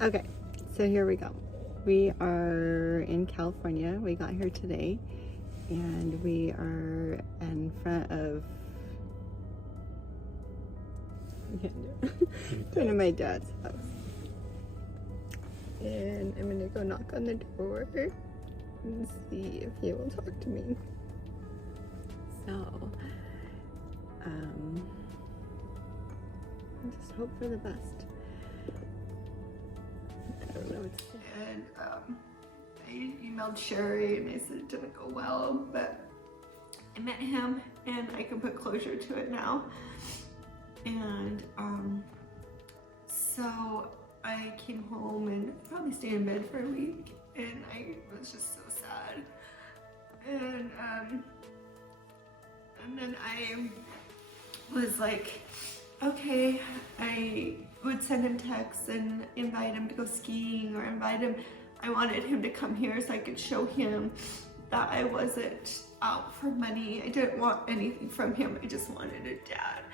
Okay, so here we go. We are in California. We got here today, and we are in front of one of my dad's house. And I'm gonna go knock on the door and see if he will talk to me. So, just hope for the best. I don't know what to say. And I emailed Sherry and I said it didn't go well, but I met him and I can put closure to it now. And so I came home and probably stayed in bed for a week, and I was just so sad. And then I was like, okay, I would send him texts and invite him to go skiing or invite him. I wanted him to come here so I could show him that I wasn't out for money. I didn't want anything from him. I just wanted a dad.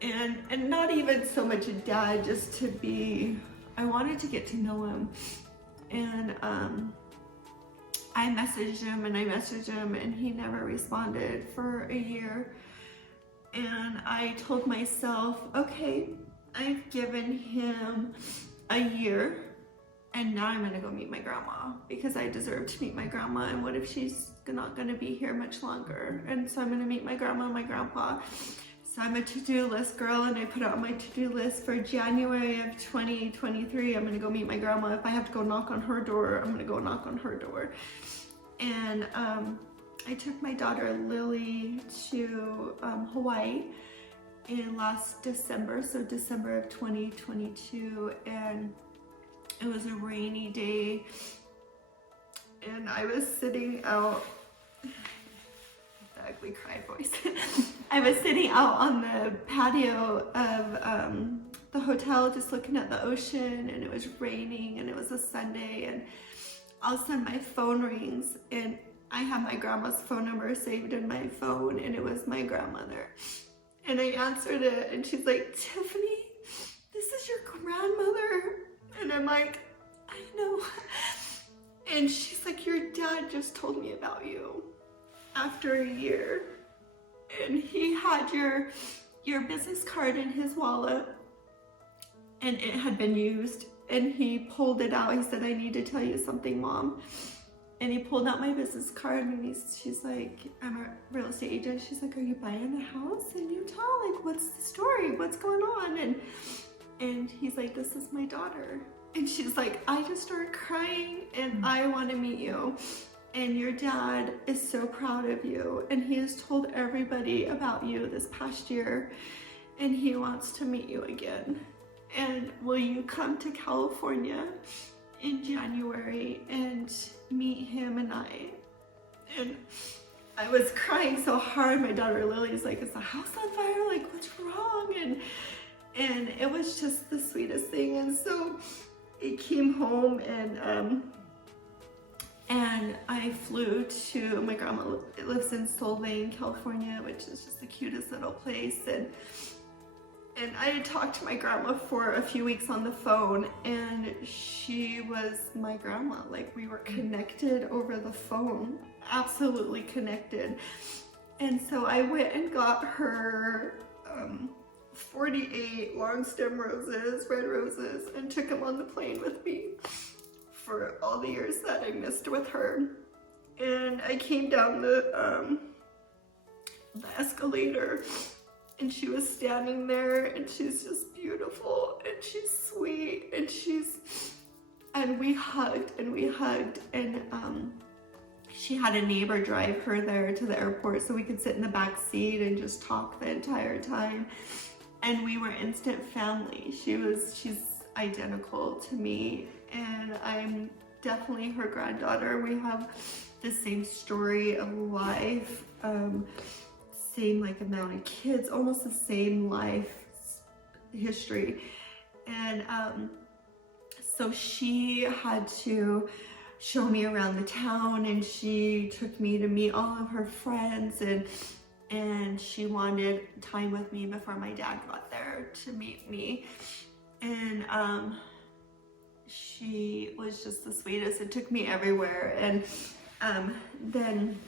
And not even so much a dad, just to be, I wanted to get to know him. And I messaged him and he never responded for a year. And I told myself, okay, I've given him a year and now I'm gonna go meet my grandma because I deserve to meet my grandma, and what if she's not gonna be here much longer? And so I'm gonna meet my grandma and my grandpa. So I'm a to-do list girl, and I put it on my to-do list for January of 2023. I'm gonna go meet my grandma. If I have to go knock on her door, I'm gonna go knock on her door. And I took my daughter Lily to Hawaii in last December, so December of 2022, and it was a rainy day, and I was sitting out, the ugly cry voice. I was sitting out on the patio of the hotel just looking at the ocean, and it was raining and it was a Sunday, and all of a sudden my phone rings and I have my grandma's phone number saved in my phone, and it was my grandmother. And I answered it and she's like, Tiffany, this is your grandmother. And I'm like, I know. And she's like, your dad just told me about you after a year. And he had your business card in his wallet, and it had been used, and he pulled it out. He said, I need to tell you something, Mom. And he pulled out my business card, and she's like, I'm a real estate agent. She's like, are you buying a house in Utah? Like, what's the story? What's going on? And he's like, this is my daughter. And she's like, I just started crying, and I want to meet you. And your dad is so proud of you, and he has told everybody about you this past year, and he wants to meet you again. And will you come to California in January and meet him and I? And I was crying so hard. My daughter Lily's like, is the house on fire? Like, what's wrong? And it was just the sweetest thing. And so I came home, and I flew to, my grandma lives in Solvang, California, which is just the cutest little place. And I had talked to my grandma for a few weeks on the phone, and she was my grandma. Like, we were connected over the phone, absolutely connected. And so I went and got her 48 long stem roses, red roses, and took them on the plane with me for all the years that I missed with her. And I came down the escalator, and she was standing there, and she's just beautiful, and she's sweet, and we hugged, and she had a neighbor drive her there to the airport so we could sit in the back seat and just talk the entire time. And we were instant family. She's identical to me, and I'm definitely her granddaughter. We have the same story of life, same like amount of kids, almost the same life history. And so she had to show me around the town, and she took me to meet all of her friends, and she wanted time with me before my dad got there to meet me. And she was just the sweetest. It took me everywhere. And then